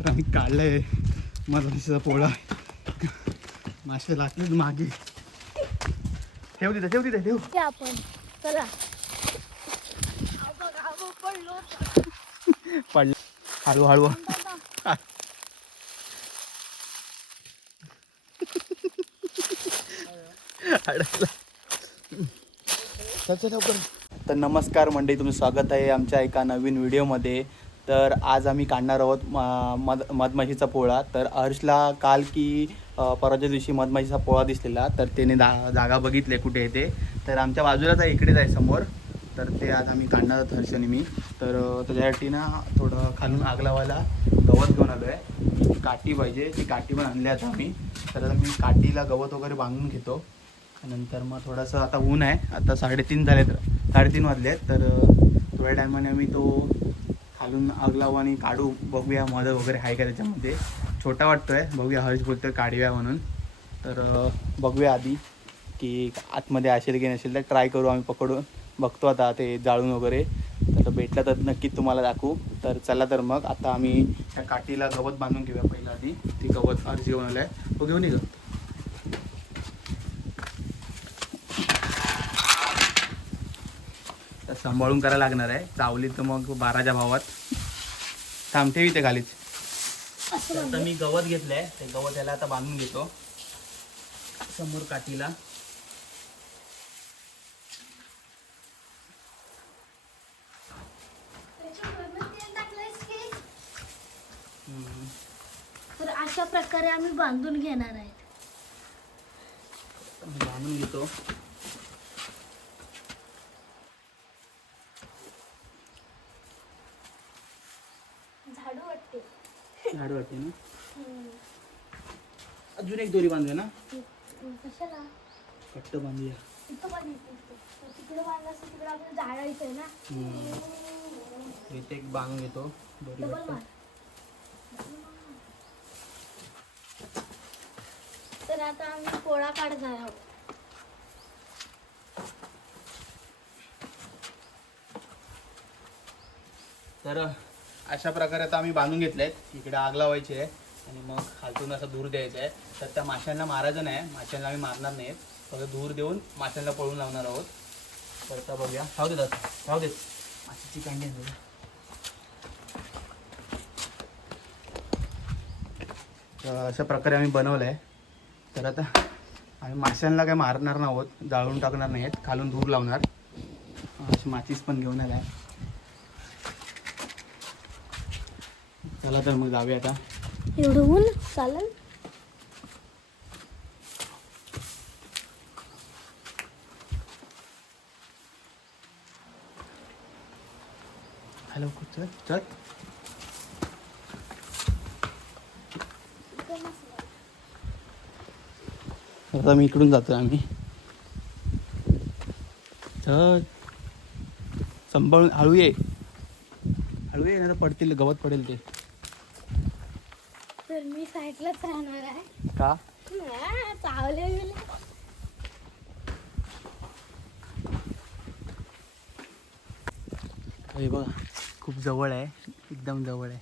तर आम्ही काढलंय मधमाशीचा पोळा. मासे लागलेत मागे. ठेव तिथे आपण चला पडलं. हळू अडकला. तर नमस्कार मंडळी, तुमचं स्वागत आहे आमच्या एका नवीन व्हिडिओमध्ये. तर आज आम्ही काढणार आहोत मधमाशीचा पोळा. तर हर्षला काल की परवाच्या दिवशी मधमाशीचा पोळा दिसलेला, तर त्याने जागा बघितले कुठे आहे ते. तर आमच्या बाजूलाच आहे, इकडेच आहे समोर. तर ते आज आम्ही काढणार आहोत हर्ष आणि मी. तर त्याच्यासाठी ना थोडं खालून आग लावायला गवत घेऊन आलो आहे. काठी पाहिजे, ती काठी पण आणली आता आम्ही. तर आता मी काठीला गवत वगैरे बांधून घेतो. नंतर मग थोडंसं आता ऊन आहे, आता 3:30 वाजले आहेत. तर थोड्या टायमाने आम्ही तो खालून आग लावू आणि काढू. बघूया मध वगैरे आहे का त्याच्यामध्ये. छोटा वाटतो आहे, बघूया. हर्ष बोलतो आहे काढूया म्हणून. तर बघूया आधी की आतमध्ये असेल की नसेल. तर ट्राय करू, आम्ही पकडून बघतो आता ते जाळून वगैरे. तर भेटलं तर नक्कीच तुम्हाला दाखवू. तर चला, तर मग आता आम्ही त्या काठीला गवत बांधून घेऊया पहिला आधी. ती गवत हर्ष घेऊन आलं आहे, तो घेऊन ये. सांभाळून करायला लागणार आहे, चावली तर मग 12च्या भावात. थांब, ठेवी ते खालीच. आता मी गवत घेतलंय, ते गवत याला आता बांधून घेतो समोर काठीला. तर अशा प्रकारे आम्ही बांधून घेणार आहे. बांधून घेतो. झाडू वाटते ना. अजून एक दोरी बांधूया ना. कशाला कट्ट बांधूया. तिकडे बांधला असं, तिकडे आपण झाडायचंय ना. इथे एक बांधून घेतो दोरी. तर आता आम्ही पोळा काढणार आहोत. तर अशा प्रकारे आता आम्ही बांधून घेतलेत. इकडे आग लावायची आहे आणि मग खालतून असं धूर द्यायचं आहे. तर त्या माशांना मारायचं नाही, माशांना आम्ही मारणार नाहीत, फक्त धूर देऊन माशांना पळून लावणार आहोत. तर आता बघूया. खाऊ देत माशाची कांडी आहे. तर अशा प्रकारे आम्ही बनवलं आहे. तर आता आम्ही माशांना काय मारणार नाही आहोत, जाळून टाकणार नाहीत, खालून धूर लावणार. अशी माचीस पण घेऊन आला आहे. चला तर मग जाऊया आता. एवढं ऊन चालेल. हॅलो, चल. आता मी इकडून जातो आम्ही. चल, सांभाळून. हळू ये नाही तर पडतील, गवत पडेल ते. तर मी साईडलाच राहणार आहे. का? चावले गेले. हे बघा, खूप जवळ आहे, एकदम जवळ आहे.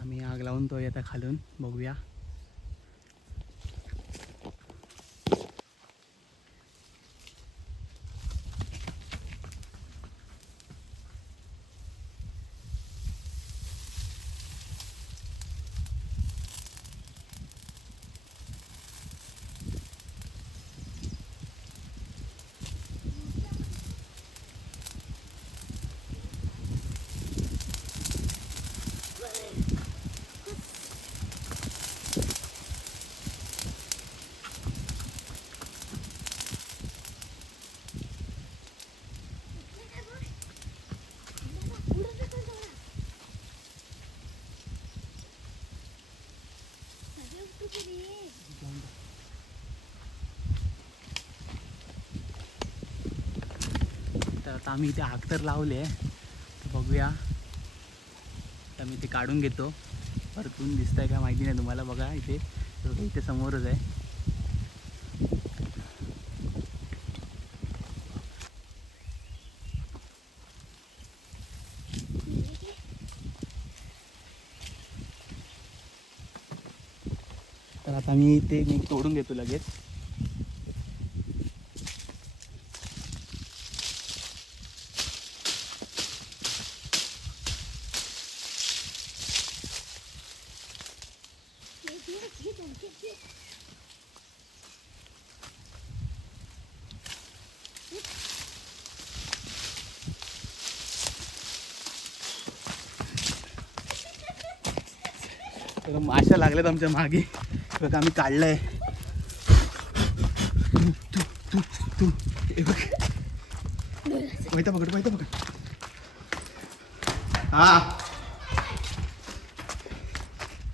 आम्ही आग लावून तो आता खालून बघूया. तर आता आम्ही इथे आग तर लावले, तर बघूया. तर मी ते काढून घेतो. परतून दिसतंय का माहिती नाही तुम्हाला. बघा इथे समोरच आहे. आता मी तोडून घेतो लगेच. तर माशा लागल्यात आमच्या मागे बघा. आम्ही काढलंय. तू हे बघ. वैता पकड. हा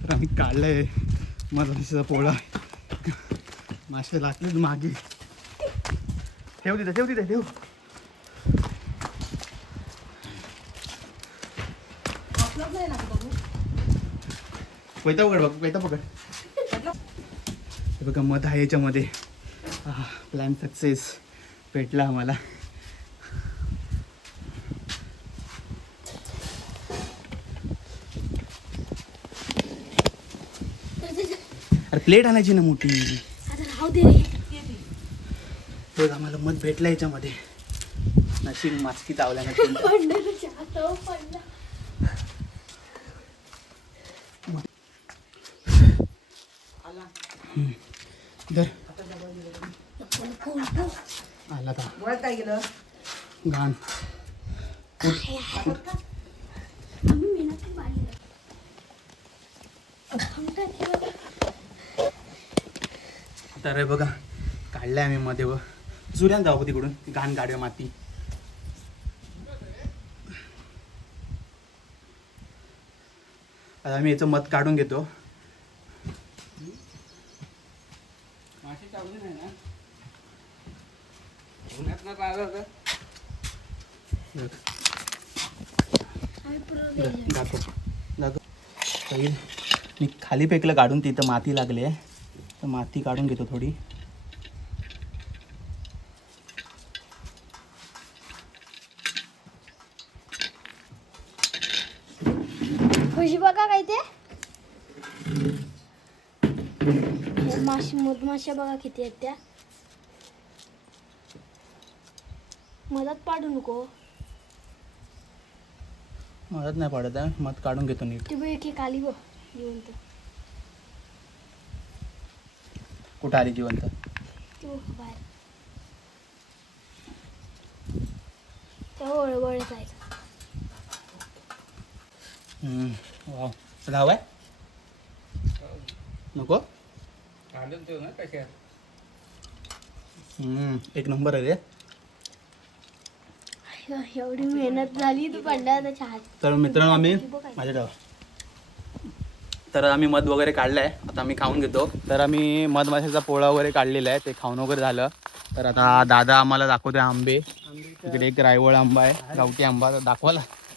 तर आम्ही काढलंय मधमाशीचा पोळा. मासे लागलेत मागे. ठेव तिथे. वैता पकड. हे बघा मध आहे याच्यामध्ये. प्लॅन सक्सेस भेटला आम्हाला. अरे प्लेट आणायची ना मोठी. बघ आम्हाला मध भेटला याच्यामध्ये. नशीब मास्की चावल्यानंतर. धर. आला का काय गेलं घाण. तर हे बघा काढलंय आम्ही मध्ये. व सूर्यान जाऊ तिकडून घाण गाड्या माती. आता आम्ही याचं मध काढून घेतो. मी खाली फेकलं काढून. तिथं माती लागली आहे तर माती काढून घेतो थोडी. खुशी बघा काय ते मधमाशा बघा किती आहेत त्या. मदत पाडू नको. मदत नाही पडत आहे. मध काढून घेतो नीट. ती बघ एक आली बघ जिवंत. कुठं आली जिवंत? ती बघ बाहेर. त्या वळवळ जायचं. वाव तुला हवाय नको? एक नंबर आहे रे. एवढी मेहनत झाली तू पडला चहा. तर मित्रांनो आम्ही माझ्या तर आम्ही मध वगैरे काढलं आहे. आता आम्ही खाऊन घेतो. तर आम्ही मधमाशाचा पोळा वगैरे काढलेला आहे. ते खाऊन वगैरे झालं. तर आता दादा आम्हाला दाखवतोय आंबे. इकडे एक रायवळ आंबा आहे, गावठी आंबा. तर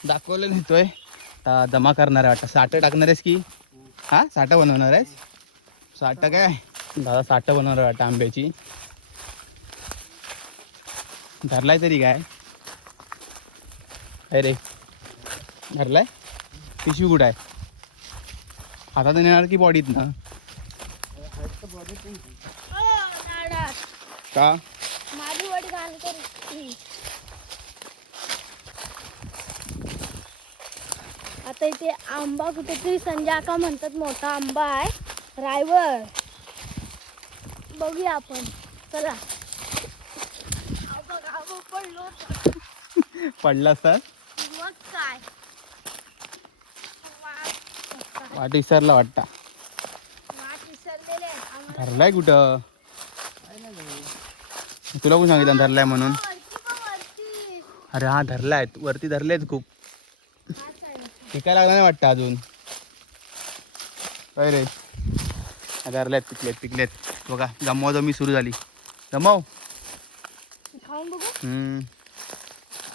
दाखवलं नेतोय. आता जमा करणार आहे वाटतं. साठं टाकणार आहेस की हां साठं बनवणार आहेस? साठं काय दादा साठं बनवणार आहे वाटतं आंब्याची. धरलाय तरी काय अरे धरलाय? पिशवी कुठं आहे? हातात येणार की बॉडीत ना? का माझी वडी घाल कर. आता इथे आंबा कुठेतरी संजय आका म्हणतात मोठा आंबा आहे रायवळ. बघूया आपण. चला. पडलो पडला सर मग काय वाट विसरला वाटता. वाट विसरलेले आम्हाला. धरलाय कुठं? तुला कोण सांगितलं धरलाय म्हणून? वरती. अरे हा धरलाय वरती. धरलेत खूप. टिकायला लागला नाही वाटतं अजून. काय रे धरलेत. पिकलेत बघा. जमवाजमी सुरू झाली. जमाव. खाऊन बघू.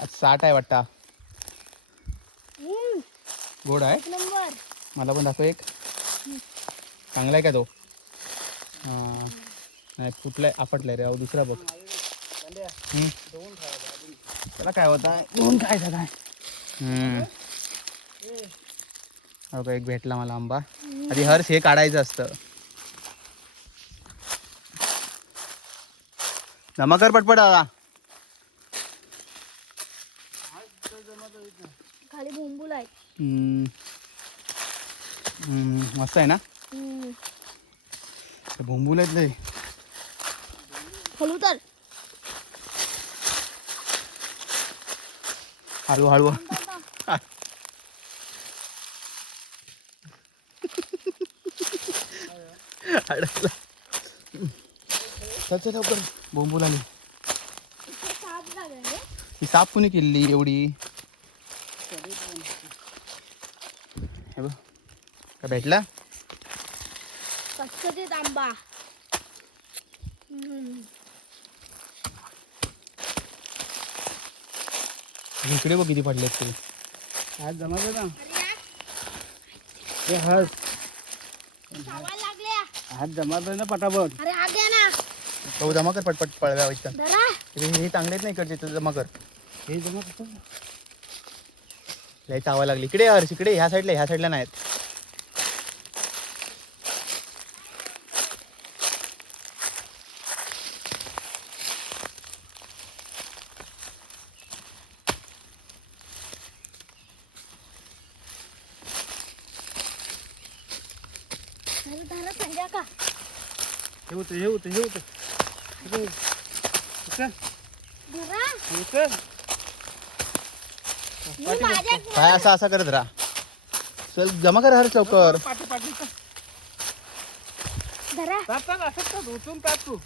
आज 60 आहे वाटता. गोड आहे. एक नंबर. मला पण दाखव एक. चांगला आहे का तो? हां नाही फुटलाय आपटलाय रे. दुसरा बघ. त्याला काय होता? दोन खायचा काय? हो का एक भेटला मला आंबा. आधी हर्ष हे काढायचं असतं. जमा कर पटपट दादा. खाली बुंबुल आहेत. मस्त आहे ना. भोंबूल आहेत लय. हलू तर हळू हळू. अडकला. चल चल लवकर. बोंबूल आली. साप लागला रे. ही साप कुणी केली एवढी. हे बघ काय भेटला. कचकचीत आंबा. इकडे बघ किती पडले ते. आज जमायचं ना. अरे हात चावायला लागल्या. हात जमायचं ना पटापट. अरे आगे ना. तो जमा कर पटपट पळव्या व्हायचं. धरा. हे चांगले आहेत ना इकडचे तर जमा कर. हे जमा कसं. लय चावायला लागली. इकडे हर्ष इकडे ह्या साईडला नाहीत. धरा संध्या का. हे होतं हे होतं हे होतं. धरा. मी माझ्या काय असं करत राहा. चल जमा कर हर्ष लवकर. पाठी पाठी धरा. ताट असं का उचलून ताट तू.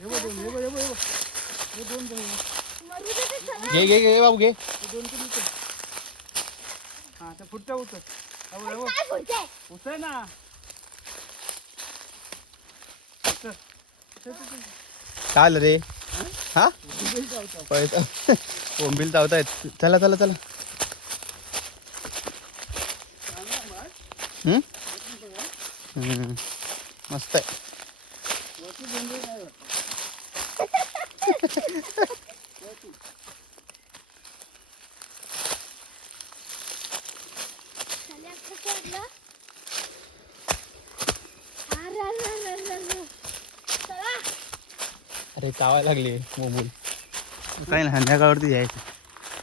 हे बघ हे बघ हे बघ हे दोन दोन मरू दे ते चला. घे बाबू घे. दोन तीन उचल. हा त्या पुढच्या उचल. काय बोलते. उचल ना. चाल रे. हा पळत बोंबील चावतायत. चला चला चला. मस्त आहे. अरे चावायला लागली बोंबील. काय नाही संध्याकाळवरती यायचं.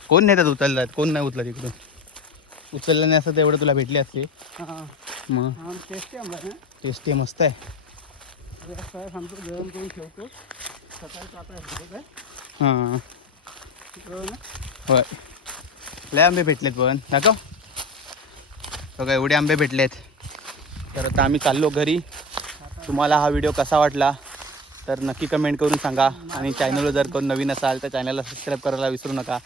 कोण नेतात उचलतात कोण नाही उचलत इकडून. उचललं नाही असं तर एवढं तुला भेटली असते. हां मग हां टेस्टी आंबा आहे. टेस्टी मस्त आहे. काय सांगतो जेवण करून ठेवतो. सकाळी कापायचं काय. हां तिकडं ना. होय लय आंबे भेटलेत पण दाखव. बघा एवढे आंबे भेटलेत. तर आता आम्ही चाललो घरी. तुम्हाला हा व्हिडिओ कसा वाटला तर नक्की कमेंट करून सांगा. आणि चॅनलवर जर कोण नवीन असाल तर चॅनलला सबस्क्राईब करायला विसरू नका.